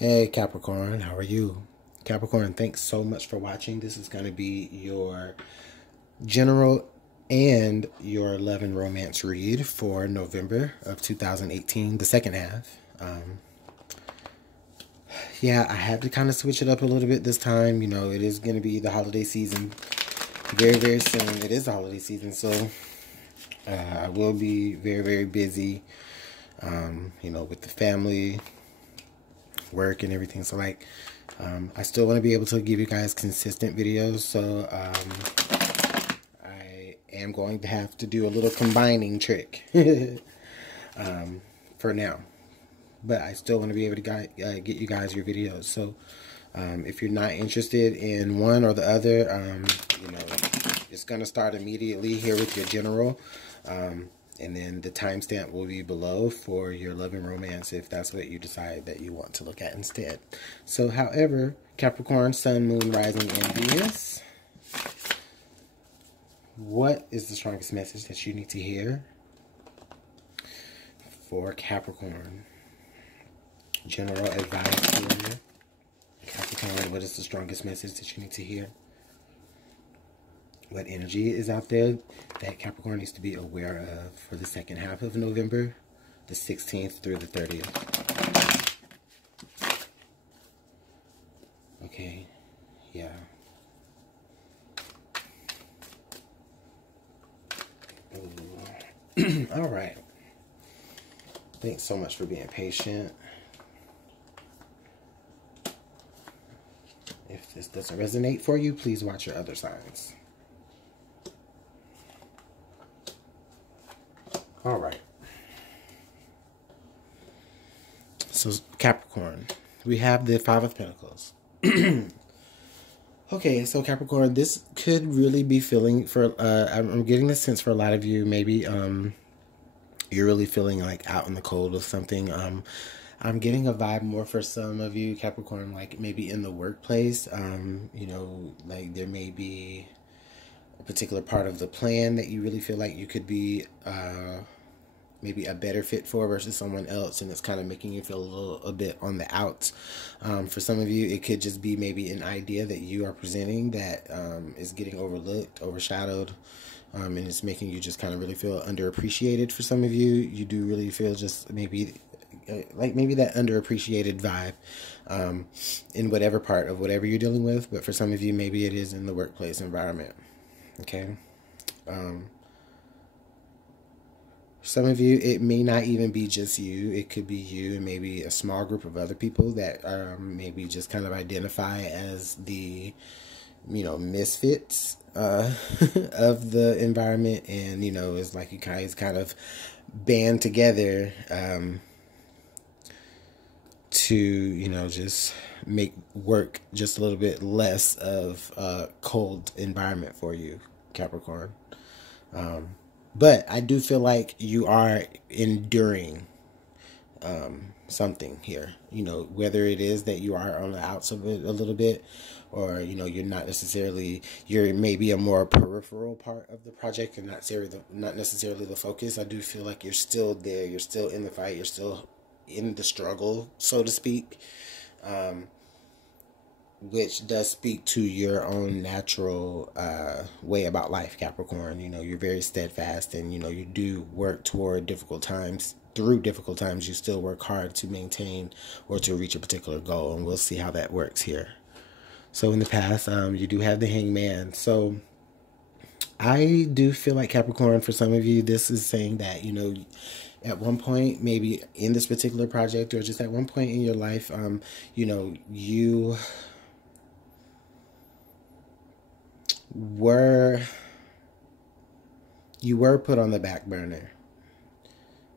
Hey Capricorn, how are you? Capricorn, thanks so much for watching. This is going to be your general and your love and romance read for November of 2018, the second half. Yeah, I had to kind of switch it up a little bit this time. You know, it is going to be the holiday season very, very soon. It is the holiday season, so I will be very, very busy, you know, with the family, work and everything. So like I still want to be able to give you guys consistent videos, so I am going to have to do a little combining trick for now, but I still want to be able to get you guys your videos. So if you're not interested in one or the other, you know, it's going to start immediately here with your general, and then the timestamp will be below for your love and romance if that's what you decide that you want to look at instead. So, however, Capricorn, Sun, Moon, Rising, and Venus, what is the strongest message that you need to hear for Capricorn? General advice for Capricorn, what is the strongest message that you need to hear? What energy is out there that Capricorn needs to be aware of for the second half of November, the 16th through the 30th? Okay, yeah. All right. Thanks so much for being patient. If this doesn't resonate for you, please watch your other signs. All right. So Capricorn, we have the Five of Pentacles. Okay, so Capricorn, this could really be feeling for, I'm getting the sense for a lot of you, maybe you're really feeling like out in the cold with something. I'm getting a vibe more for some of you, Capricorn, like maybe in the workplace. You know, like there may be a particular part of the plan that you really feel like you could be maybe a better fit for versus someone else, and it's kind of making you feel a bit on the outs. For some of you, it could just be maybe an idea that you are presenting that is getting overlooked, overshadowed, and it's making you just kind of really feel underappreciated. For some of you, you do really feel just maybe like maybe that underappreciated vibe in whatever part of whatever you're dealing with. But for some of you, maybe it is in the workplace environment. Okay. Some of you, it may not even be just you. It could be you and maybe a small group of other people that maybe just kind of identify as the, you know, misfits of the environment. And, you know, it's like you guys kind of band together to, you know, just make work just a little bit less of a cold environment for you, Capricorn. But I do feel like you are enduring something here, you know, whether it is that you are on the outs of it a little bit, or, you know, you're not necessarily, you're maybe a more peripheral part of the project and not necessarily the focus. I do feel like you're still there. You're still in the fight. You're still in the struggle, so to speak. Which does speak to your own natural way about life, Capricorn. You know, you're very steadfast, and, you know, you do work toward difficult times. Through difficult times, you still work hard to maintain or to reach a particular goal, and we'll see how that works here. So in the past, you do have the Hangman. So I do feel like, Capricorn, for some of you, this is saying that, you know, at one point, maybe in this particular project, or just at one point in your life, you know, you were put on the back burner,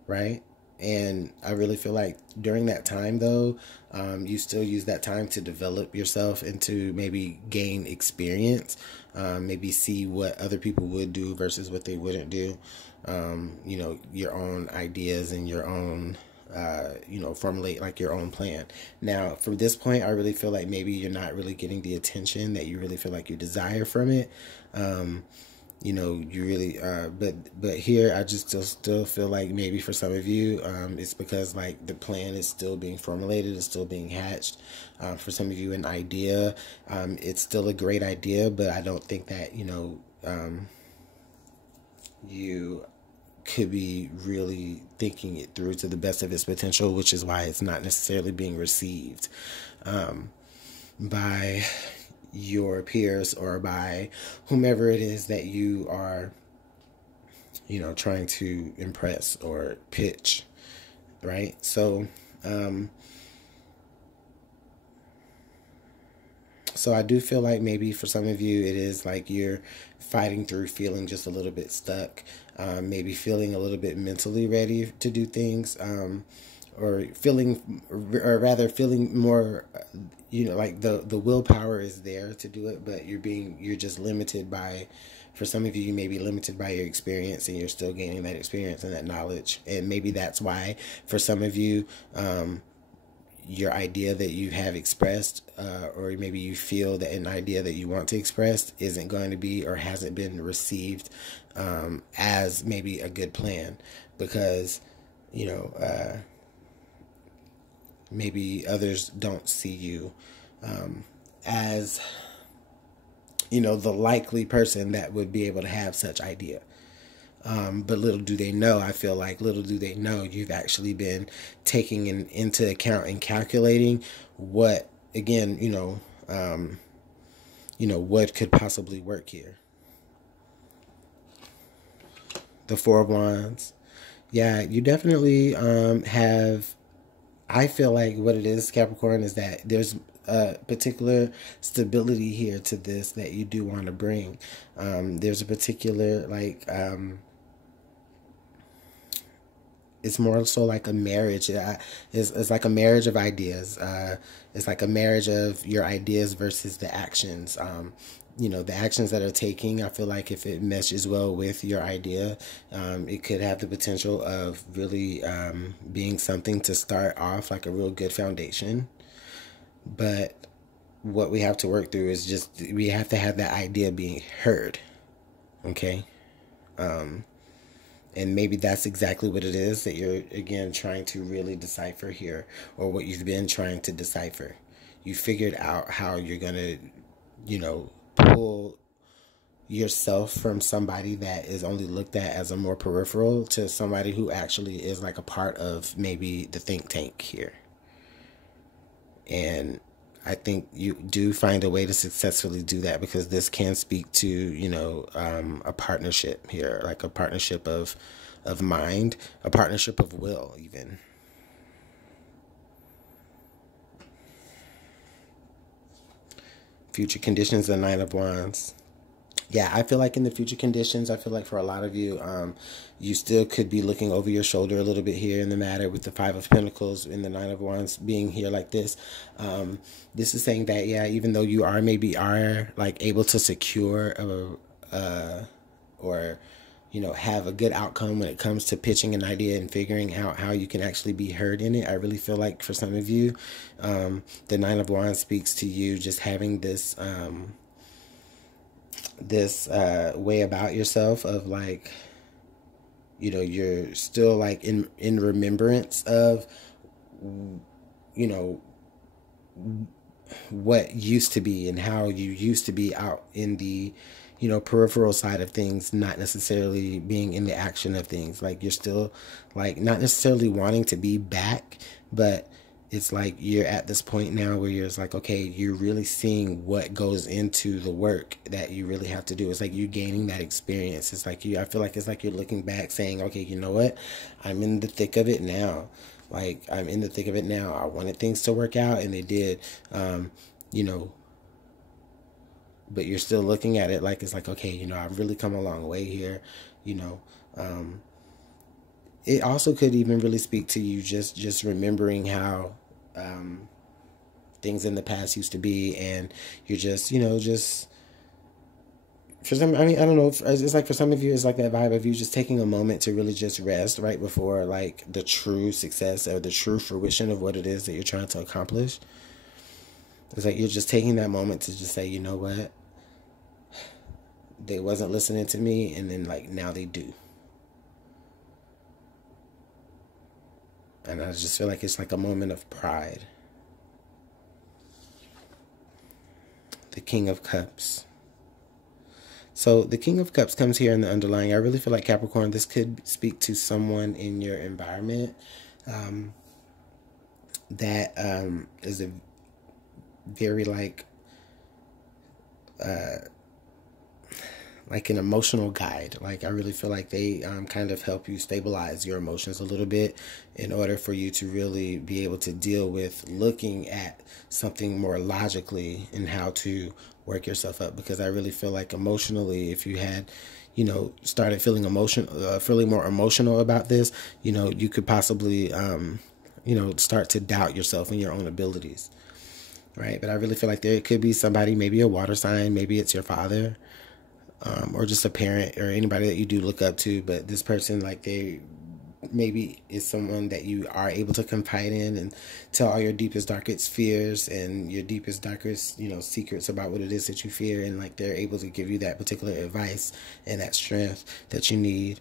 right? And I really feel like during that time, though, you still use that time to develop yourself and to maybe gain experience, maybe see what other people would do versus what they wouldn't do, you know, your own ideas and your own you know, formulate like your own plan. Now, from this point, I really feel like maybe you're not really getting the attention that you really feel like you desire from it. you know, you really but here I just still feel like maybe for some of you it's because like the plan is still being formulated, it's still being hatched. For some of you, an idea, it's still a great idea, but I don't think that, you know, you could be really thinking it through to the best of its potential, which is why it's not necessarily being received by your peers or by whomever it is that you are, you know, trying to impress or pitch, right? So so I do feel like maybe for some of you it is like you're fighting through feeling just a little bit stuck, maybe feeling a little bit mentally ready to do things, or rather feeling more, you know, like the willpower is there to do it, but you're just limited by, for some of you, you may be limited by your experience, and you're still gaining that experience and that knowledge. And maybe that's why for some of you, your idea that you have expressed, or maybe you feel that an idea that you want to express isn't going to be or hasn't been received as maybe a good plan, because, you know, maybe others don't see you as, you know, the likely person that would be able to have such idea. But little do they know, I feel like little do they know, you've actually been taking into account and calculating what, again, you know, what could possibly work here. The Four of Wands. Yeah, you definitely have, I feel like what it is, Capricorn, is that there's a particular stability here to this that you do want to bring. There's a particular, like, it's more so like a marriage. It's like a marriage of ideas. It's like a marriage of your ideas versus the actions. You know, the actions that are taking, I feel like if it meshes well with your idea, it could have the potential of really being something to start off, like a real good foundation. But what we have to work through is just, we have to have that idea being heard. Okay? And maybe that's exactly what it is that you're, again, trying to really decipher here, or what you've been trying to decipher. You figured out how you're going to, you know, pull yourself from somebody that is only looked at as a more peripheral to somebody who actually is like a part of maybe the think tank here. And I think you do find a way to successfully do that, because this can speak to, you know, a partnership here, like a partnership of mind, a partnership of will, even. Future conditions, the Nine of Wands. Yeah, I feel like in the future conditions, I feel like for a lot of you, you still could be looking over your shoulder a little bit here in the matter, with the Five of Pentacles and the Nine of Wands being here like this. This is saying that, yeah, even though you are like able to secure or, you know, have a good outcome when it comes to pitching an idea and figuring out how you can actually be heard in it, I really feel like for some of you, the Nine of Wands speaks to you just having this way about yourself of, like, you know, you're still like in remembrance of, you know, what used to be and how you used to be out in the, you know, peripheral side of things, not necessarily being in the action of things. Like, you're still, like, not necessarily wanting to be back, but it's like you're at this point now where you're just like, okay, you're really seeing what goes into the work that you really have to do. It's like you gaining that experience. It's like I feel like it's like you're looking back saying, okay, you know what? I'm in the thick of it now. Like, I'm in the thick of it now. I wanted things to work out, and they did, you know, but you're still looking at it like, it's like, okay, you know, I've really come a long way here, you know. It also could even really speak to you just remembering how things in the past used to be, and you're just, you know, just for some, I mean, I don't know, it's like for some of you, it's like that vibe of you just taking a moment to really just rest right before, like, the true success or the true fruition of what it is that you're trying to accomplish. It's like you're just taking that moment to just say, you know what, they wasn't listening to me, and then like now they do. And I just feel like it's like a moment of pride. The King of Cups. So the King of Cups comes here in the underlying. I really feel like, Capricorn, this could speak to someone in your environment that is a very like an emotional guide. Like I really feel like they kind of help you stabilize your emotions a little bit in order for you to really be able to deal with looking at something more logically and how to work yourself up. Because I really feel like emotionally, if you had, you know, started feeling feeling more emotional about this, you know, you could possibly, you know, start to doubt yourself and your own abilities. Right. But I really feel like there could be somebody, maybe a water sign, maybe it's your father, or just a parent or anybody that you do look up to. But this person, like, they maybe is someone that you are able to confide in and tell all your deepest, darkest fears and your deepest, darkest, you know, secrets about what it is that you fear. And like they're able to give you that particular advice and that strength that you need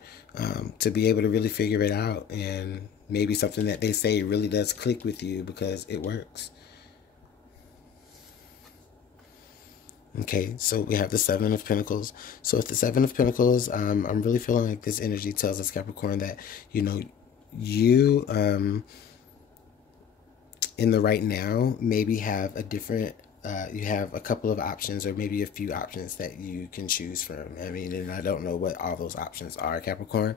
to be able to really figure it out. And maybe something that they say really does click with you because it works. Okay, so we have the Seven of Pentacles. So with the Seven of Pentacles, I'm really feeling like this energy tells us, Capricorn, that, you know, you in the right now maybe have a different, you have a couple of options or maybe a few options that you can choose from. I mean, and I don't know what all those options are, Capricorn.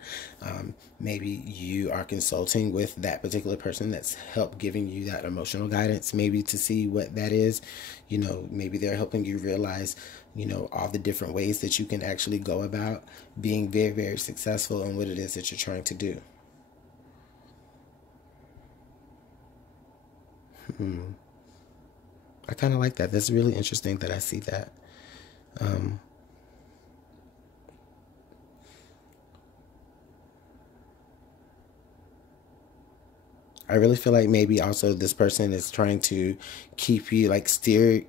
Maybe you are consulting with that particular person that's helped giving you that emotional guidance, maybe to see what that is. You know, maybe they're helping you realize, you know, all the different ways that you can actually go about being very, very successful in what it is that you're trying to do. I kind of like that. That's really interesting that I see that. Um, I really feel like maybe also this person is trying to keep you like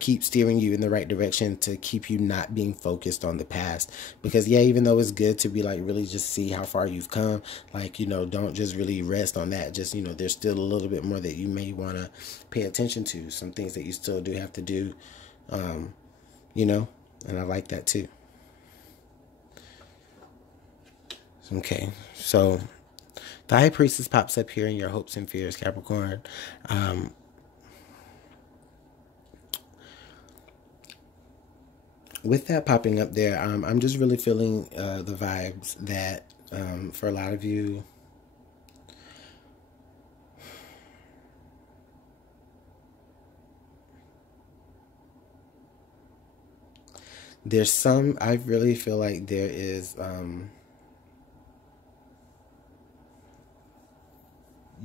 keep steering you in the right direction to keep you not being focused on the past. Because yeah, even though it's good to be like really just see how far you've come, like, you know, don't just really rest on that. Just, you know, there's still a little bit more that you may want to pay attention to, some things that you still do have to do, you know, and I like that too. Okay, so the High Priestess pops up here in your hopes and fears, Capricorn. Um, with that popping up there, I'm just really feeling the vibes that for a lot of you, I really feel like there is,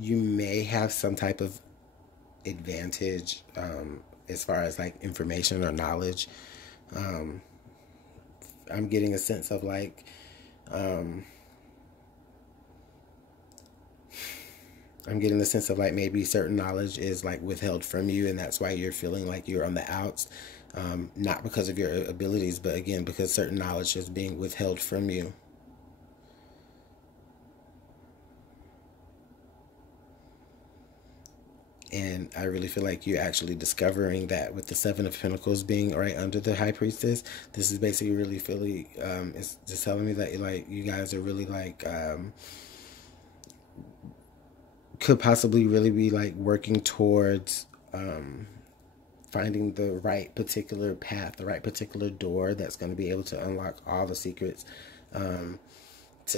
you may have some type of advantage as far as like information or knowledge. Um, I'm getting a sense of like, um, I'm getting the sense of like maybe certain knowledge is like withheld from you, and that's why you're feeling like you're on the outs. Not because of your abilities, but again, because certain knowledge is being withheld from you. And I really feel like you're actually discovering that with the Seven of Pentacles being right under the High Priestess. This is basically really feeling, it's just telling me that like you guys are really like, could possibly really be like working towards finding the right particular path, the right particular door that's going to be able to unlock all the secrets to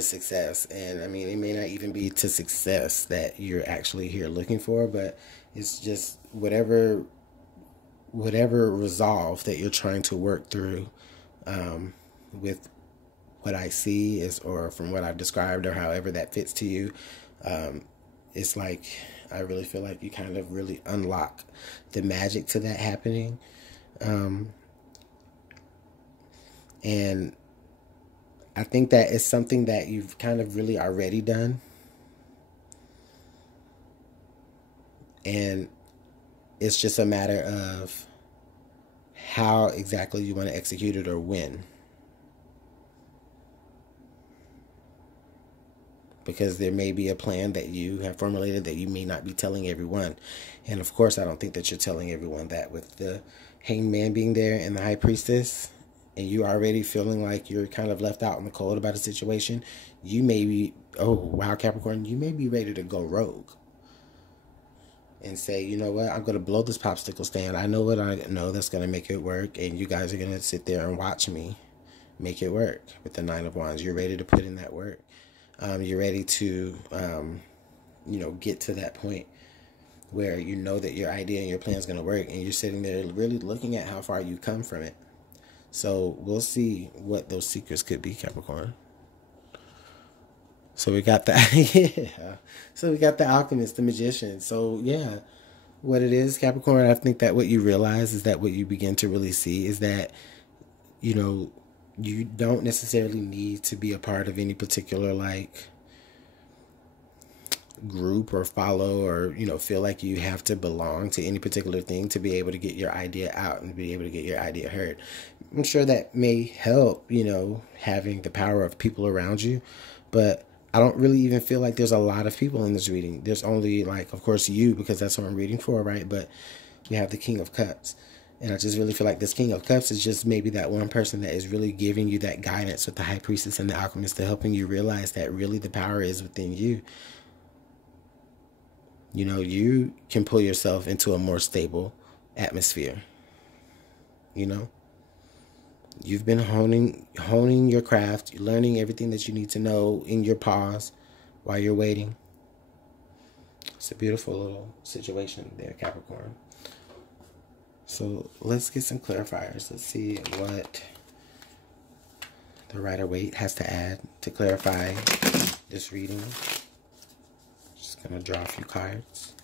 success. And I mean, it may not even be to success that you're actually here looking for, but it's just whatever resolve that you're trying to work through with what I see is, or from what I've described, or however that fits to you. It's like I really feel like you kind of really unlock the magic to that happening. And I think that it's something that you've kind of really already done. And it's just a matter of how exactly you want to execute it or when. because there may be a plan that you have formulated that you may not be telling everyone. And of course, I don't think that you're telling everyone that. With the Hanged Man being there and the High Priestess, and you already feeling like you're kind of left out in the cold about a situation, you may be, oh wow, Capricorn, you may be ready to go rogue and say, you know what, I'm going to blow this popsicle stand. I know what I know that's going to make it work, and you guys are going to sit there and watch me make it work with the Nine of Wands. You're ready to put in that work. You're ready to, get to that point where you know that your idea and your plan is going to work, and you're sitting there really looking at how far you come from it. So we'll see what those secrets could be, Capricorn. So we got the So we got the Alchemist, the Magician. So yeah, what it is, Capricorn, I think that what you realize is that what you begin to really see is that, you don't necessarily need to be a part of any particular group or follow or feel like you have to belong to any particular thing to be able to get your idea out and be able to get your idea heard. I'm sure that may help, having the power of people around you, but I don't really even feel like there's a lot of people in this reading. There's only of course you, because that's what I'm reading for, right? But we have the King of Cups. And I just really feel like this King of Cups is just maybe that one person that is really giving you that guidance with the High Priestess and the Alchemist, to helping you realize that really the power is within you. You can pull yourself into a more stable atmosphere. You've been honing your craft, learning everything that you need to know in your pause while you're waiting. It's a beautiful little situation there, Capricorn. So let's get some clarifiers. Let's see what the Rider-Waite has to add to clarify this reading. Just gonna draw a few cards.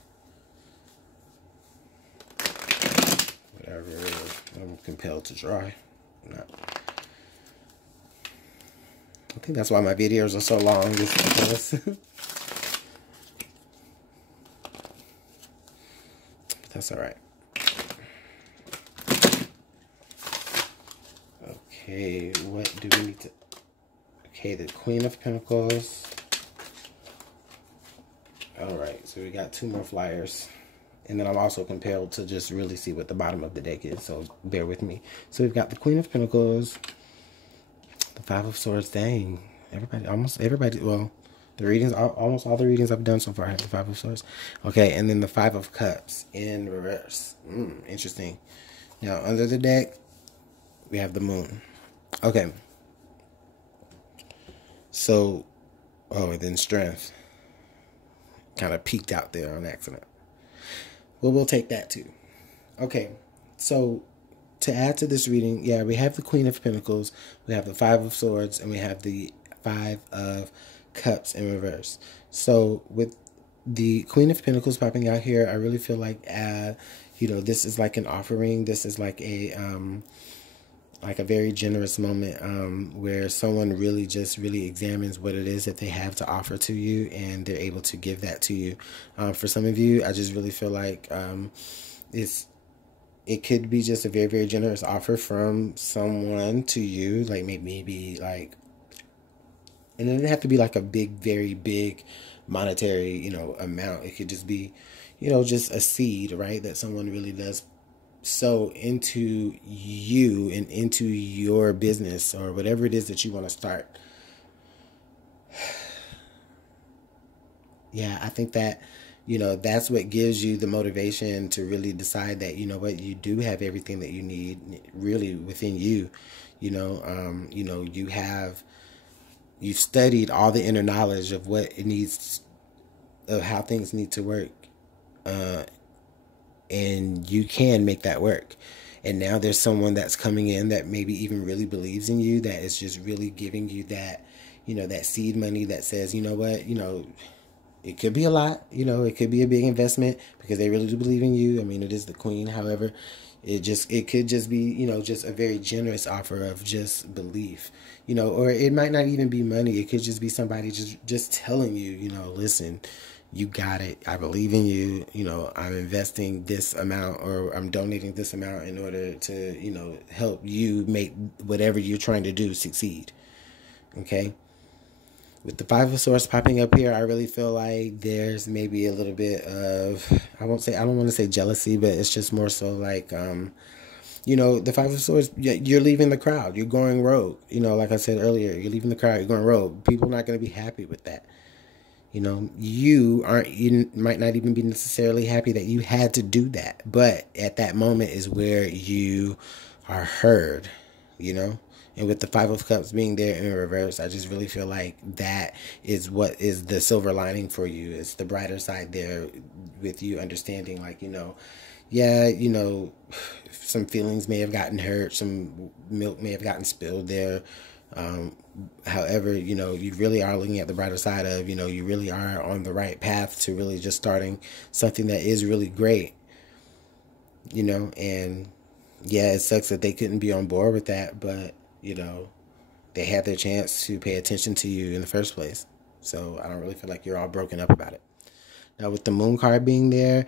Whatever I'm compelled to draw. No. I think that's why my videos are so long, just because. That's alright. Okay, what do we need to... Okay, the Queen of Pentacles. Alright, so we got 2 more flyers. And then I'm also compelled to just really see what the bottom of the deck is, so bear with me. So we've got the Queen of Pentacles, the 5 of Swords. Dang, almost everybody, well, the readings, almost all the readings I've done so far have the 5 of Swords. Okay, and then the 5 of Cups in reverse. Interesting. Now, under the deck, we have the Moon. Okay. So, and then Strength. Kind of peeked out there on accident. Well, we'll take that too. Okay, so to add to this reading, yeah, we have the Queen of Pentacles, we have the 5 of Swords, and we have the 5 of Cups in reverse. So with the Queen of Pentacles popping out here, I really feel like, this is like an offering. This is like a very generous moment where someone really examines what it is that they have to offer to you, and they're able to give that to you. For some of you, I just really feel like it could be just a very, very generous offer from someone to you, like maybe like, and it doesn't have to be like a big, very big monetary, amount. It could just be, just a seed, right, that someone really does sow into you and into your business or whatever it is that you want to start. Yeah, I think that, that's what gives you the motivation to really decide that, you do have everything that you need really within you. You've studied all the inner knowledge of what it needs, of how things need to work. And you can make that work. And now there's someone that's coming in that maybe even really believes in you, that is just really giving you that, that seed money that says, it could be a lot, it could be a big investment because they really do believe in you. I mean, it is the Queen. However, it could just be, just a very generous offer of just belief, or it might not even be money. It could just be somebody just telling you, listen, you got it. I believe in you. I'm investing this amount, or I'm donating this amount in order to, help you make whatever you're trying to do succeed. Okay. With the Five of Swords popping up here, I really feel like there's maybe a little bit of, I don't want to say jealousy, but it's just more so like, you know, the Five of Swords, you're leaving the crowd. You're going rogue. You know, like I said earlier, you're leaving the crowd. You're going rogue. People are not going to be happy with that. You know, you might not even be necessarily happy that you had to do that. But at that moment is where you are heard, you know. And with the Five of Cups being there in reverse, I just really feel like that is what is the silver lining for you. It's the brighter side there with you understanding, like, you know, yeah, you know, some feelings may have gotten hurt, some milk may have gotten spilled there. However, you know, you really are looking at the brighter side of, you know, you really are on the right path to really just starting something that is really great, you know. And yeah, it sucks that they couldn't be on board with that, but, you know, they had their chance to pay attention to you in the first place. So I don't really feel like you're all broken up about it. Now, with the Moon card being there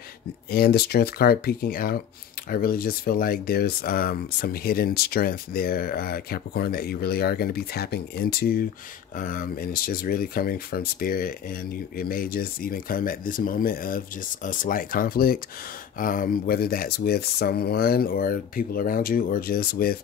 and the Strength card peeking out, I really just feel like there's some hidden strength there, Capricorn, that you really are going to be tapping into. And it's just really coming from spirit. And it may just even come at this moment of just a slight conflict, whether that's with someone or people around you or just with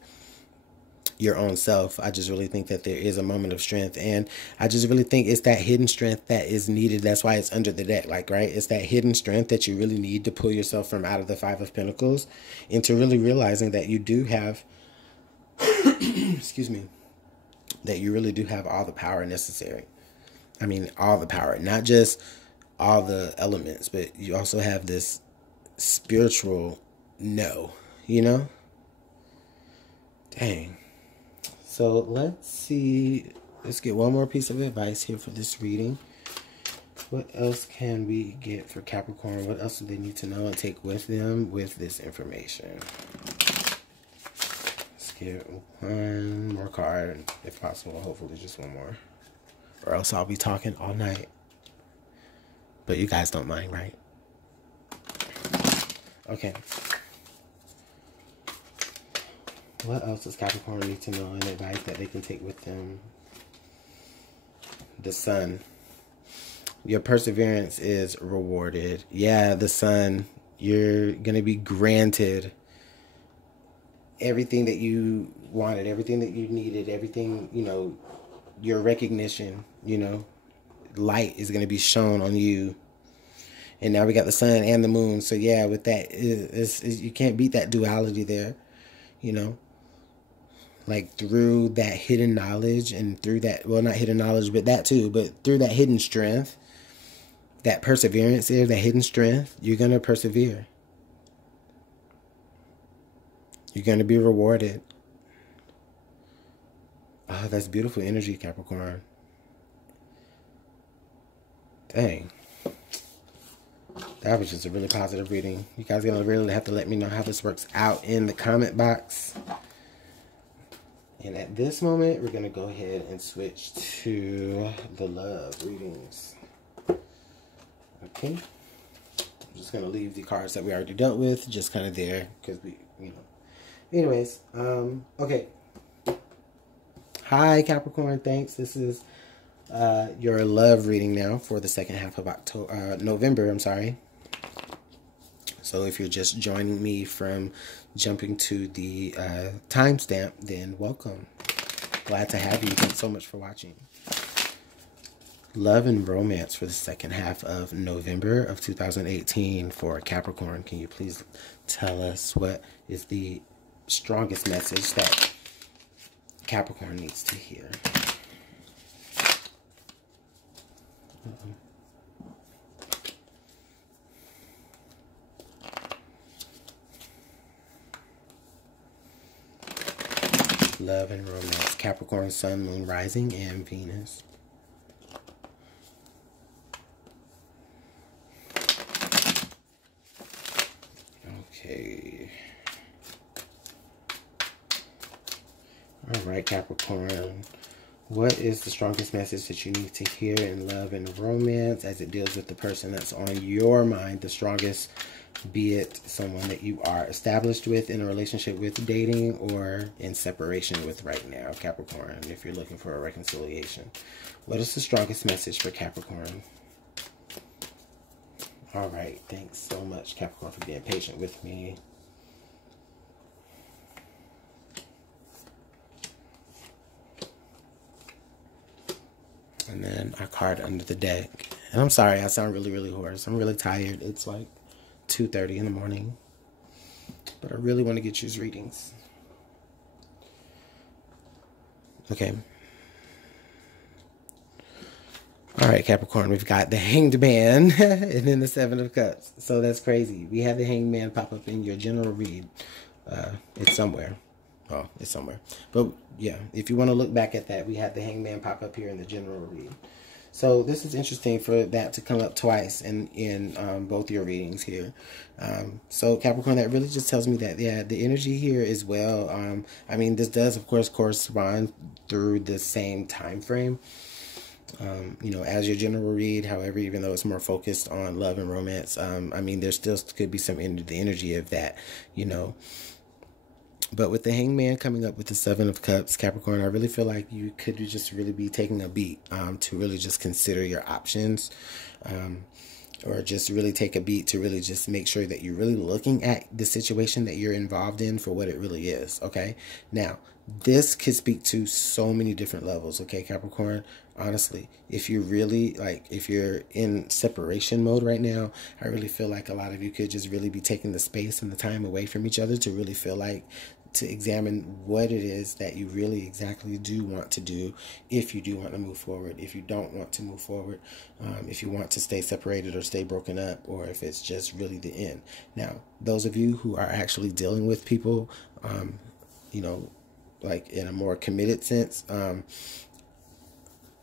your own self. I just really think that there is a moment of strength, and I just really think it's that hidden strength that is needed. That's why it's under the deck, like, right? It's that hidden strength that you really need to pull yourself from out of the Five of Pentacles into really realizing that you do have excuse me, that you really do have all the power necessary. I mean, all the power, not just all the elements, but you also have this spiritual no, you know? Dang. So let's see. Let's get one more piece of advice here for this reading. What else can we get for Capricorn? What else do they need to know and take with them with this information? Let's get one more card, if possible. Hopefully just one more. Or else I'll be talking all night. But you guys don't mind, right? Okay. What else does Capricorn need to know and advice that they can take with them? The Sun. Your perseverance is rewarded. Yeah, the Sun. You're going to be granted everything that you wanted, everything that you needed, everything, you know, your recognition, you know. Light is going to be shown on you. And now we got the Sun and the Moon. So yeah, with that, you can't beat that duality there, you know. Like through that hidden knowledge and through that, well, not hidden knowledge, but that too, but through that hidden strength, that perseverance there, that hidden strength, you're going to persevere. You're going to be rewarded. Oh, that's beautiful energy, Capricorn. Dang. That was just a really positive reading. You guys are going to really have to let me know how this works out in the comment box. And at this moment, we're going to go ahead and switch to the love readings. Okay. I'm just going to leave the cards that we already dealt with just kind of there because we, you know. Anyways, okay. Hi, Capricorn. Thanks. This is your love reading now for the second half of November. I'm sorry. So if you're just joining me from jumping to the timestamp, then welcome. Glad to have you. Thanks so much for watching. Love and romance for the second half of November of 2018 for Capricorn. Can you please tell us what is the strongest message that Capricorn needs to hear? Love and romance. Capricorn, Sun, Moon, Rising, and Venus. Okay. All right, Capricorn. What is the strongest message that you need to hear in love and romance as it deals with the person that's on your mind? The strongest be it someone that you are established with, in a relationship with, dating, or in separation with right now, Capricorn, if you're looking for a reconciliation. What is the strongest message for Capricorn? All right, thanks so much, Capricorn, for being patient with me. And then our card under the deck. And I'm sorry, I sound really, really hoarse. I'm really tired. It's like 2:30 in the morning. But I really want to get you readings. Okay. All right, Capricorn, we've got the Hanged Man and then the Seven of Cups. So that's crazy. We have the Hanged Man pop up in your general read. It's somewhere. Oh, it's somewhere. But yeah, if you want to look back at that, we had the Hanged Man pop up here in the general read. So this is interesting for that to come up twice in both your readings here. So Capricorn, that really just tells me that, yeah, the energy here is well. I mean, this does, of course, correspond through the same time frame. You know, as your general read, however, even though it's more focused on love and romance, I mean, there still could be some the energy of that, you know. But with the Hanged Man coming up with the Seven of Cups, Capricorn, I really feel like you could just really be taking a beat to really just consider your options, or just really take a beat to really just make sure that you're really looking at the situation that you're involved in for what it really is, okay? Now, this could speak to so many different levels, okay, Capricorn? Honestly, if you're really, like, if you're in separation mode right now, I really feel like a lot of you could just really be taking the space and the time away from each other to really feel like, to examine what it is that you really exactly do want to do, if you do want to move forward, if you don't want to move forward, if you want to stay separated or stay broken up, or if it's just really the end. Now, those of you who are actually dealing with people, you know, like in a more committed sense,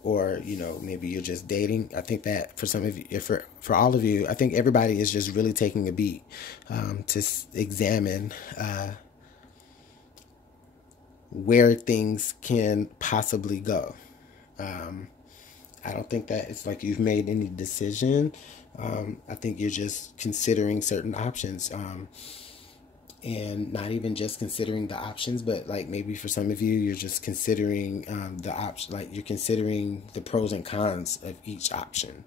or, you know, maybe you're just dating, I think that for some of you, for all of you, I think everybody is just really taking a beat to examine where things can possibly go. I don't think that it's like you've made any decision. I think you're just considering certain options, and not even just considering the options, but like maybe for some of you, you're just considering the option, like you're considering the pros and cons of each option.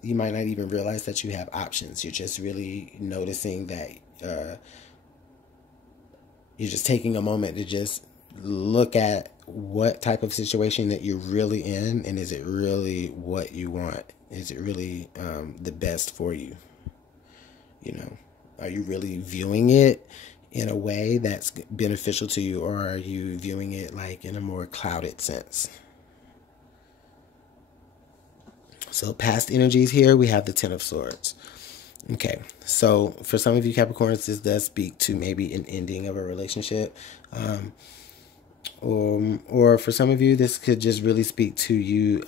You might not even realize that you have options. You're just really noticing that you're just taking a moment to just look at what type of situation that you're really in, and is it really what you want? Is it really the best for you? You know, are you really viewing it in a way that's beneficial to you, or are you viewing it like in a more clouded sense? So past energies here, we have the Ten of Swords. Okay, so for some of you Capricorns, this does speak to maybe an ending of a relationship. Or for some of you, this could just really speak to you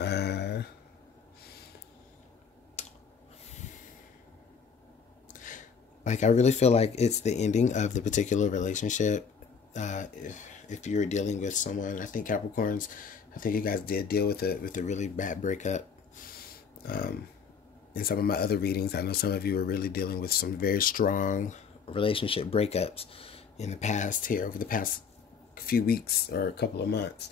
like, I really feel like it's the ending of the particular relationship. If you're dealing with someone, I think Capricorns, I think you guys did deal with a really bad breakup. In some of my other readings, I know some of you are really dealing with some very strong relationship breakups in the past here, over the past few weeks or a couple of months.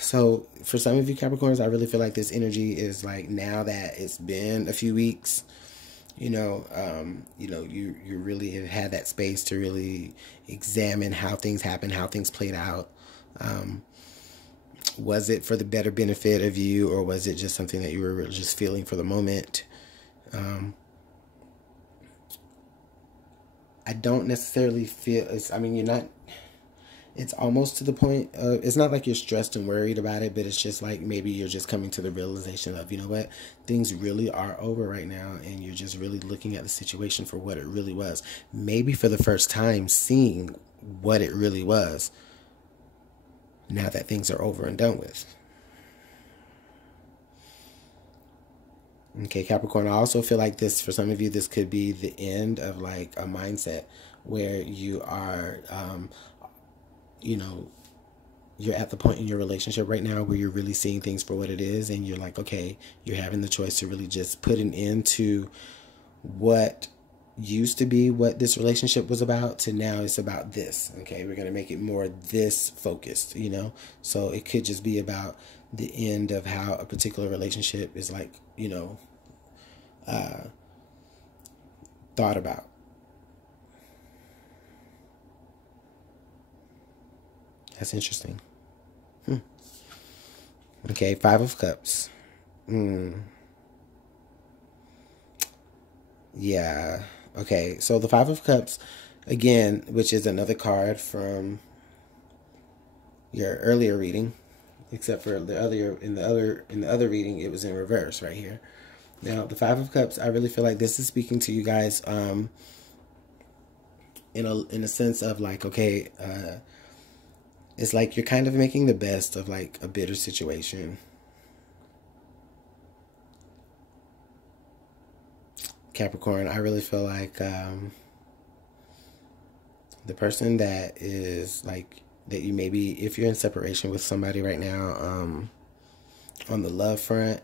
So for some of you Capricorns, I really feel like this energy is like, now that it's been a few weeks, you know, you really have had that space to really examine how things happened, how things played out. Was it for the better benefit of you, or was it just something that you were just feeling for the moment? I don't necessarily feel, I mean, you're not, it's almost to the point of, it's not like you're stressed and worried about it, but it's just like maybe you're just coming to the realization of, you know what, things really are over right now, and you're just really looking at the situation for what it really was. Maybe for the first time seeing what it really was, now that things are over and done with. Okay, Capricorn, I also feel like this, for some of you, this could be the end of like a mindset where you are, you know, you're at the point in your relationship right now where you're really seeing things for what it is, and you're like, okay, you're having the choice to really just put an end to what used to be what this relationship was about to now it's about this. Okay, we're going to make it more this focused, you know. So it could just be about the end of how a particular relationship is, like, you know, thought about. That's interesting. Okay, Five of Cups. Yeah. Okay, so the Five of Cups, again, which is another card from your earlier reading, except for the other in the other reading, it was in reverse right here. Now, the Five of Cups, I really feel like this is speaking to you guys in a sense of, like, okay, it's like you're kind of making the best of, like, a bitter situation. Capricorn, I really feel like the person that is, like, that you maybe, if you're in separation with somebody right now, on the love front,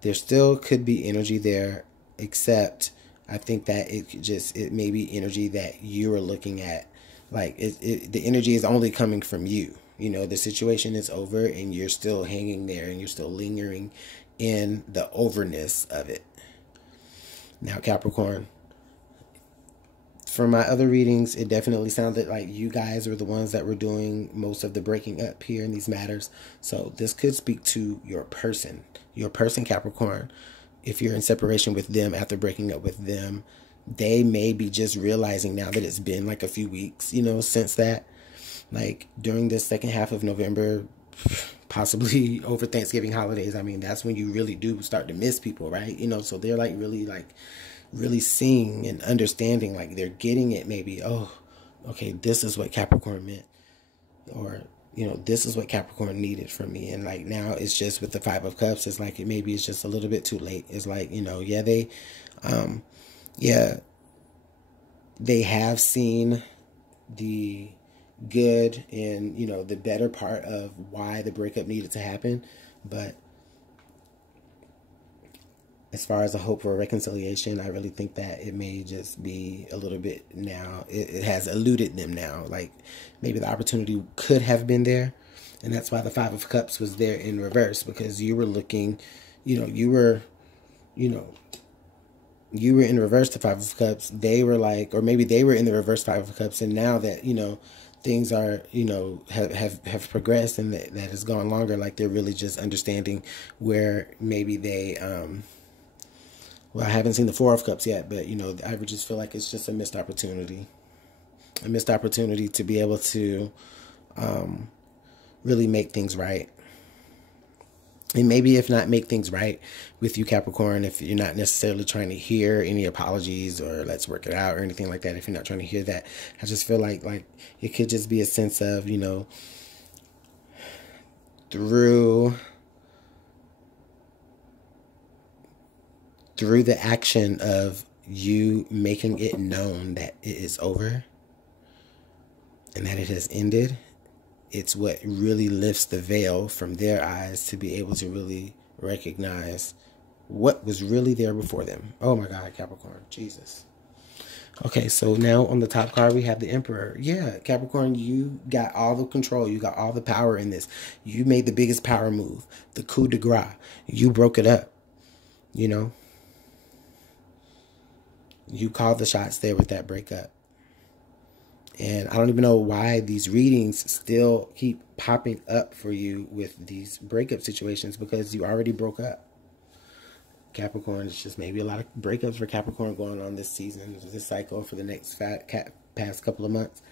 there still could be energy there, except I think that it may be energy that you are looking at, like, the energy is only coming from you. You know, the situation is over and you're still hanging there and you're still lingering in the overness of it. Now, Capricorn, from my other readings, it definitely sounded like you guys were the ones that were doing most of the breaking up here in these matters. So this could speak to your person, Capricorn. If you're in separation with them after breaking up with them, they may be just realizing now that it's been like a few weeks, you know, since that, like, during the second half of November, possibly over Thanksgiving holidays. I mean, that's when you really do start to miss people, right? You know, so they're like really seeing and understanding, like, they're getting it maybe. Oh, okay, this is what Capricorn meant, or, you know, this is what Capricorn needed from me. And, like, now it's just with the Five of Cups, it's like maybe it's just a little bit too late. It's like, you know, yeah, they have seen the good and, you know, the better part of why the breakup needed to happen, but as far as a hope for a reconciliation, I really think that it may just be a little bit now. It has eluded them now. Like, maybe the opportunity could have been there. And that's why the Five of Cups was there in reverse, because you were looking, you were in reverse to Five of Cups. They were like, or maybe they were in the reverse Five of Cups. And now that, things are, have progressed and that has gone longer, like, they're really just understanding where maybe they, well, I haven't seen the Four of Cups yet, but, I would just feel like it's just a missed opportunity. A missed opportunity to be able to really make things right. And maybe if not make things right with you, Capricorn, if you're not necessarily trying to hear any apologies or let's work it out or anything like that, if you're not trying to hear that, I just feel like it could just be a sense of, through the action of you making it known that it is over and that it has ended, it's what really lifts the veil from their eyes to be able to really recognize what was really there before them. Oh my God, Capricorn, Jesus. Okay, so now on the top card, we have the Emperor. Yeah, Capricorn, you got all the control. You got all the power in this. You made the biggest power move, the coup de grace. You broke it up, You called the shots there with that breakup. And I don't even know why these readings still keep popping up for you with these breakup situations, because you already broke up. Capricorn, it's just maybe a lot of breakups for Capricorn going on this season, this cycle for the next past couple of months.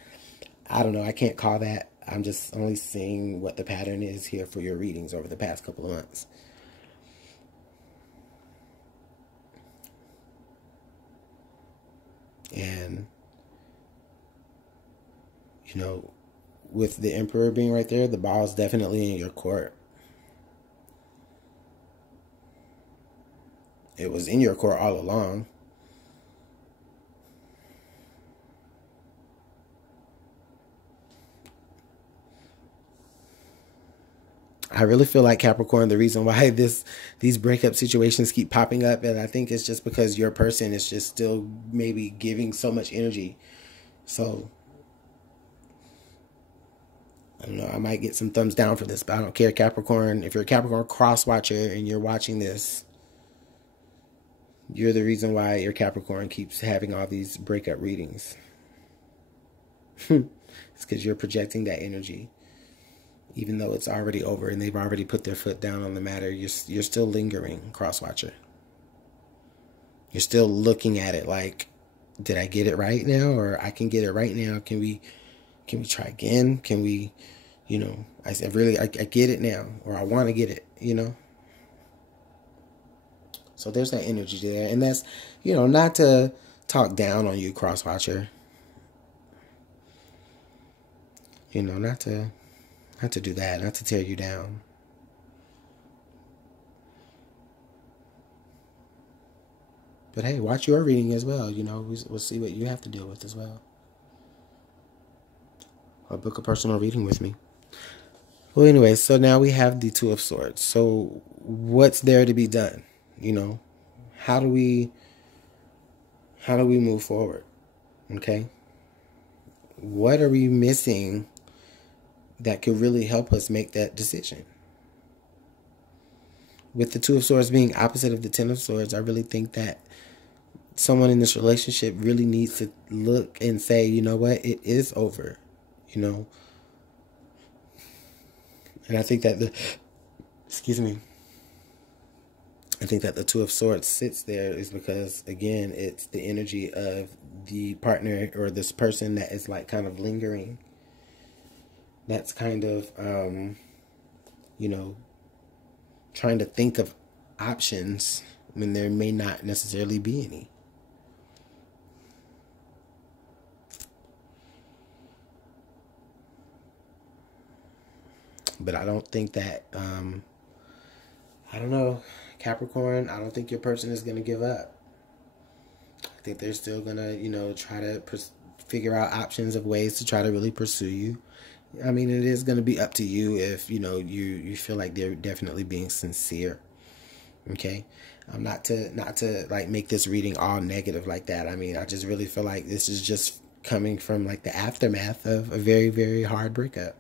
I don't know. I can't call that. I'm just only seeing what the pattern is here for your readings over the past couple of months. And, with the Emperor being right there, the ball is definitely in your court. It was in your court all along. I really feel like, Capricorn, the reason why these breakup situations keep popping up, and I think it's just because your person is just still maybe giving so much energy. So I don't know, I might get some thumbs down for this, but I don't care, Capricorn. If you're a Capricorn cross watcher and you're watching this, you're the reason why your Capricorn keeps having all these breakup readings. It's because you're projecting that energy. Even though it's already over and they've already put their foot down on the matter, you're still lingering, cross-watcher. You're still looking at it like, did I get it right now? Or I can get it right now. Can we try again? Can we, I said, really, I get it now. Or I want to get it, So there's that energy there. And that's, not to talk down on you, cross-watcher. Not to do that, not to tear you down. But hey, watch your reading as well. We'll see what you have to deal with as well. Or book a personal reading with me. Well, anyway, so now we have the Two of Swords. So what's there to be done? How do we move forward? Okay. What are we missing that could really help us make that decision? With the Two of Swords being opposite of the Ten of Swords, I really think that someone in this relationship really needs to look and say, you know what, it is over, And I think that I think that the Two of Swords sits there is because, again, it's the energy of the partner or this person that is like kind of lingering. That's kind of, trying to think of options when there may not necessarily be any. But I don't think that, I don't know, Capricorn, I don't think your person is going to give up. I think they're still going to, try to figure out options of ways to try to really pursue you. I mean, it is going to be up to you if, you feel like they're definitely being sincere. Okay? Not to like make this reading all negative like that. I mean, I just really feel like this is just coming from like the aftermath of a very, very hard breakup.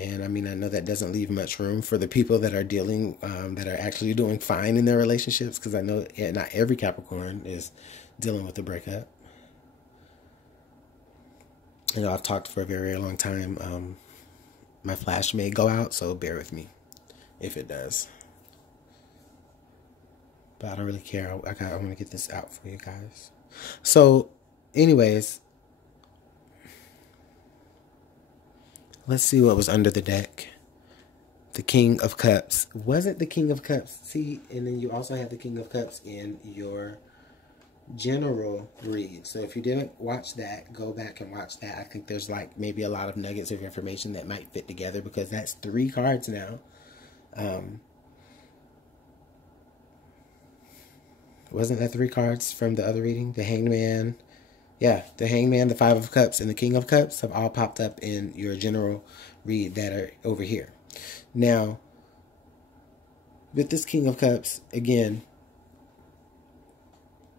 And I mean, I know that doesn't leave much room for the people that are dealing, that are actually doing fine in their relationships, because I know not every Capricorn is dealing with a breakup. I've talked for a very, very long time. My flash may go out, so bear with me if it does. But I don't really care. I want to get this out for you guys. So, anyways, let's see what was under the deck. The King of Cups. Was it the King of Cups? See, and then you also have the King of Cups in your general read. So if you didn't watch that, go back and watch that. I think there's like maybe a lot of nuggets of information that might fit together, because that's 3 cards now. Wasn't that 3 cards from the other reading? The Hangman. Yeah, the Hangman, the Five of Cups, and the King of Cups have all popped up in your general read that are over here. Now, with this King of Cups, again,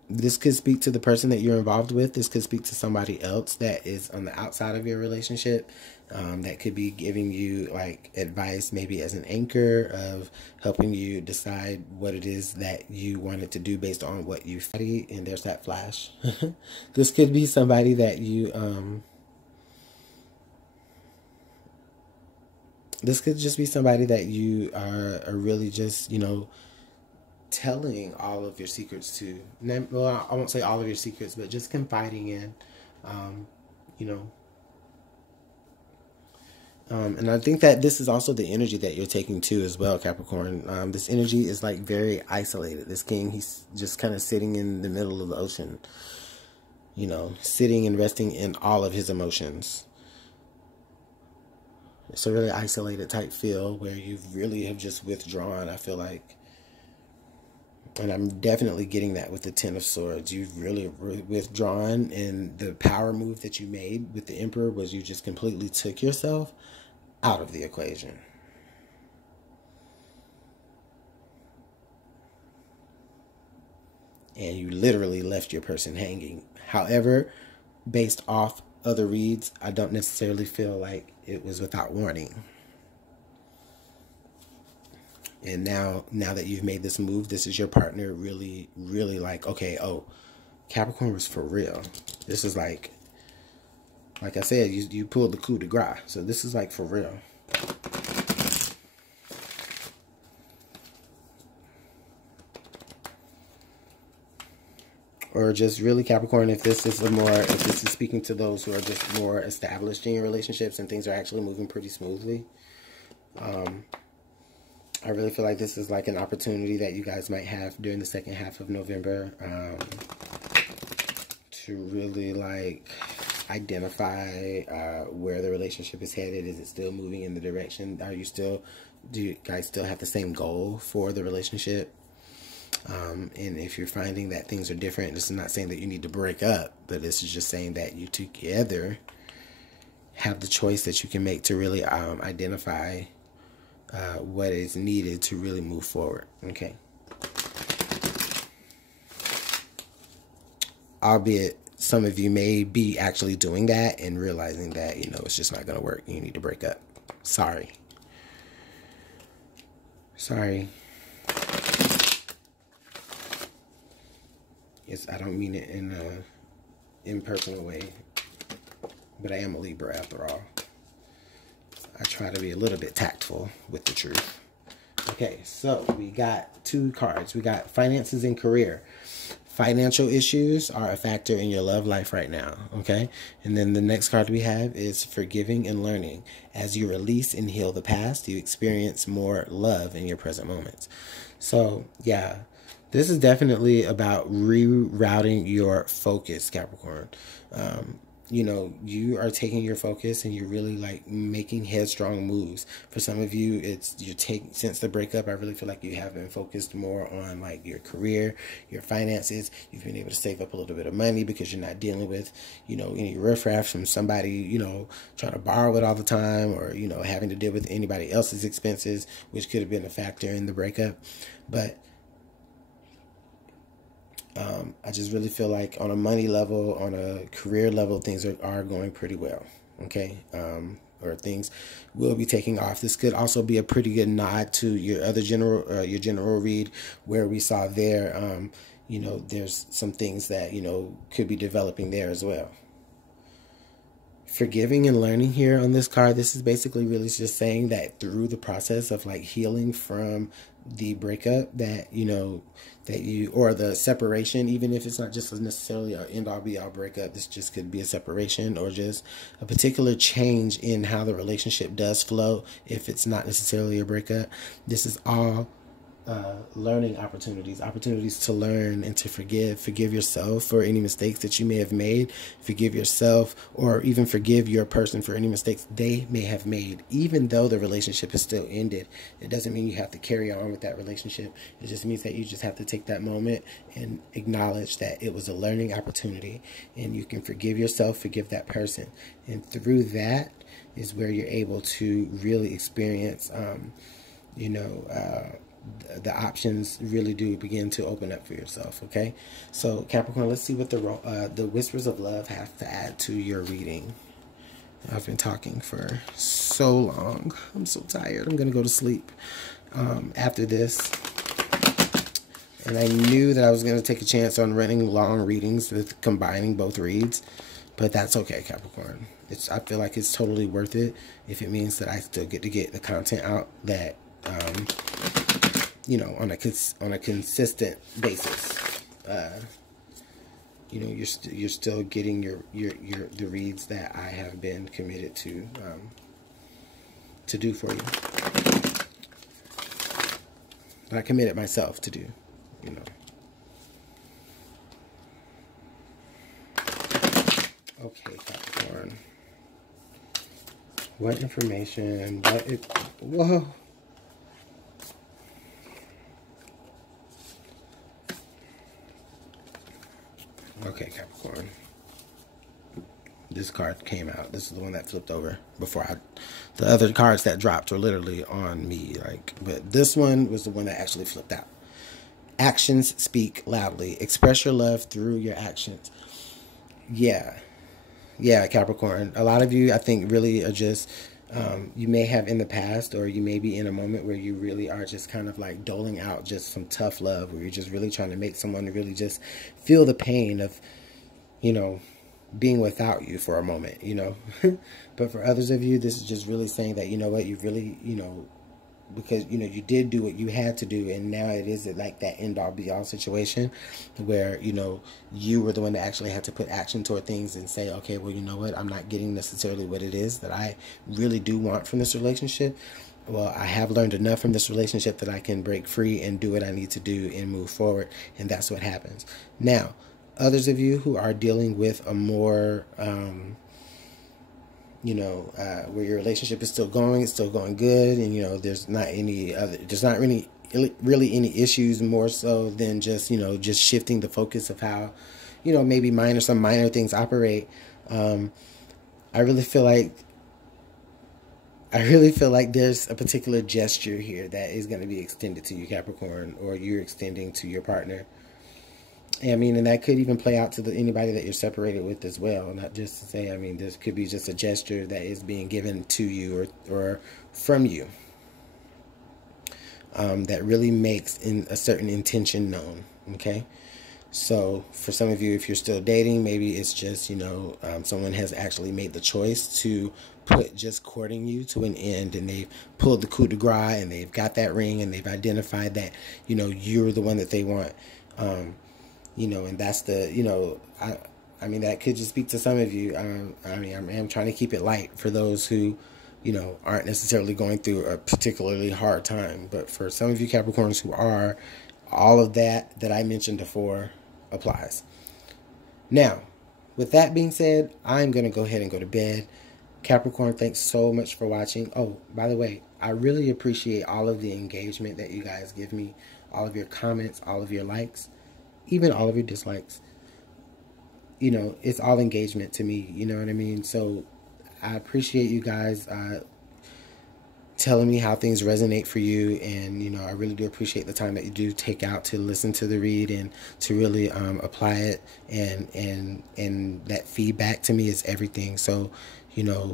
this could speak to the person that you're involved with. This could speak to somebody else that is on the outside of your relationship. That could be giving you like advice, maybe as an anchor of helping you decide what it is that you wanted to do based on what you study. And there's that flash. This could be somebody that you, this could just be somebody that you are really just, telling all of your secrets to. Well, I won't say all of your secrets, but just confiding in, and I think that this is also the energy that you're taking too as well, Capricorn. This energy is like very isolated. This king, he's just kind of sitting in the middle of the ocean, sitting and resting in all of his emotions. It's a really isolated type feel where you really have just withdrawn, I feel like. And I'm definitely getting that with the Ten of Swords. You've really withdrawn, and the power move that you made with the Emperor was you just completely took yourself out of the equation. and you literally left your person hanging. However, based off other reads, I don't necessarily feel like it was without warning. And now that you've made this move, this is your partner really, really like, okay, oh, Capricorn was for real. This is like I said, you pulled the coup de grace. So this is like for real. Or just really Capricorn, if this is speaking to those who are just more established in your relationships and things are actually moving pretty smoothly. I really feel like this is like an opportunity that you guys might have during the second half of November to really like identify where the relationship is headed. Is it still moving in the direction? Do you guys still have the same goal for the relationship? And if you're finding that things are different, this is not saying that you need to break up, but this is just saying that you together have the choice that you can make to really identify what is needed to really move forward. Okay. Albeit some of you may be actually doing that and realizing that, you know, it's just not going to work. You need to break up. Sorry. Yes, I don't mean it in a impersonal way, but I am a Libra after all. I try to be a little bit tactful with the truth. Okay, so we got two cards. We got finances and career. Financial issues are a factor in your love life right now, okay? And then the next card we have is forgiving and learning. As you release and heal the past, you experience more love in your present moments. So, yeah, this is definitely about rerouting your focus, Capricorn. You know, you are taking your focus and you're really like making headstrong moves. For some of you, since the breakup, I really feel like you have been focused more on like your career, your finances. You've been able to save up a little bit of money because you're not dealing with, you know, any riffraff from somebody, you know, trying to borrow it all the time, or, you know, having to deal with anybody else's expenses, which could have been a factor in the breakup. But I just really feel like on a money level, on a career level, things are going pretty well, okay? Or things will be taking off. This could also be a pretty good nod to your other general read, where we saw there, you know, there's some things that, you know, could be developing there as well. Forgiving and learning here on this card, this is basically really just saying that through the process of like healing from the breakup, that, you know, or the separation, even if it's not just necessarily an end all be all breakup, this just could be a separation or just a particular change in how the relationship does flow. If it's not necessarily a breakup, this is all learning opportunities to learn and to forgive yourself for any mistakes that you may have made, forgive yourself, or even forgive your person for any mistakes they may have made. Even though the relationship is still ended, it doesn't mean you have to carry on with that relationship. It just means that you just have to take that moment and acknowledge that it was a learning opportunity, and you can forgive yourself, forgive that person, and through that is where you're able to really experience the options really do begin to open up for yourself, okay? So, Capricorn, let's see what the Whispers of Love have to add to your reading. I've been talking for so long. I'm so tired. I'm going to go to sleep after this. And I knew that I was going to take a chance on running long readings with combining both reads, but that's okay, Capricorn. I feel like it's totally worth it if it means that I still get to get the content out that you know, on a consistent basis. You know, you're still getting the reads that I have been committed to do for you. That I committed myself to do, you know. Okay, Capricorn. What information? Whoa. Okay, Capricorn. This card came out. This is the one that flipped over before the other cards that dropped were literally on me, like, but this one was the one that actually flipped out. Actions speak loudly. Express your love through your actions. Yeah. Yeah, Capricorn. A lot of you, I think, really are just, you may have in the past, or you may be in a moment where you really are just kind of like doling out just some tough love, where you're just really trying to make someone really just feel the pain of, being without you for a moment, But for others of you, this is just really saying that, you know what, you really, because you did do what you had to do, and now it is like that end all be all situation where you were the one that actually had to put action toward things and say, okay, well, you know what, I'm not getting necessarily what it is that I really do want from this relationship. Well, I have learned enough from this relationship that I can break free and do what I need to do and move forward, and that's what happens. Now, others of you who are dealing with a more where your relationship is still going, it's still going good, and there's not really any issues, more so than just shifting the focus of how maybe some minor things operate. I really feel like there's a particular gesture here that is going to be extended to you, Capricorn, or you're extending to your partner. I mean, and that could even play out to anybody that you're separated with as well. Not just to say, I mean, this could be just a gesture that is being given to you or from you that really makes a certain intention known. Okay, so for some of you, if you're still dating, maybe it's just someone has actually made the choice to put just courting you to an end, and they've pulled the coup de grace, and they've got that ring, and they've identified that you're the one that they want. And that's I mean, that could just speak to some of you. I mean, I'm trying to keep it light for those who, aren't necessarily going through a particularly hard time. But for some of you Capricorns who are, all of that I mentioned before applies. Now, with that being said, I'm going to go ahead and go to bed. Capricorn, thanks so much for watching. Oh, by the way, I really appreciate all of the engagement that you guys give me, all of your comments, all of your likes, even all of your dislikes. It's all engagement to me, you know what I mean? So I appreciate you guys telling me how things resonate for you, and I really do appreciate the time that you do take out to listen to the read and to really apply it, and that feedback to me is everything. So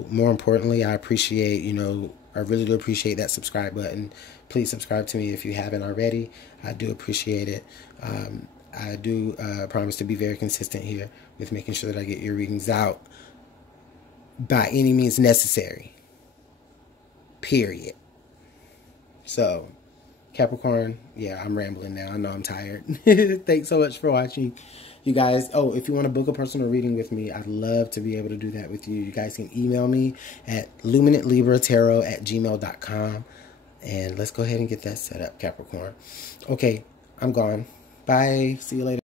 more importantly, I appreciate I really do appreciate that subscribe button. Please subscribe to me if you haven't already. I do appreciate it. I do promise to be very consistent here with making sure that I get your readings out by any means necessary. Period. So, Capricorn, yeah, I'm rambling now. I know I'm tired. Thanks so much for watching, you guys. Oh, if you want to book a personal reading with me, I'd love to be able to do that with you. You guys can email me at LuminantLibraTarot@gmail.com. And let's go ahead and get that set up, Capricorn. Okay, I'm gone. Bye. See you later.